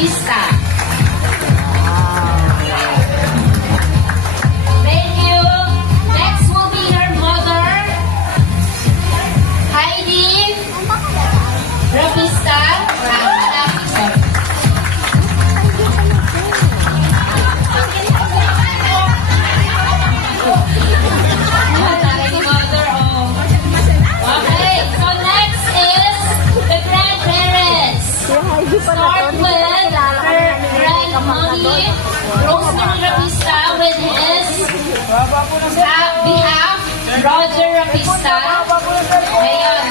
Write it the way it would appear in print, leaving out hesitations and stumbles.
Rapista. Thank you. Next will be her mother, Heidi Rapista. Okay, so next is the grandparents. Start with her grandmommy, Rosemary Rapista, with his behalf, Roger Rapista. Ngayon,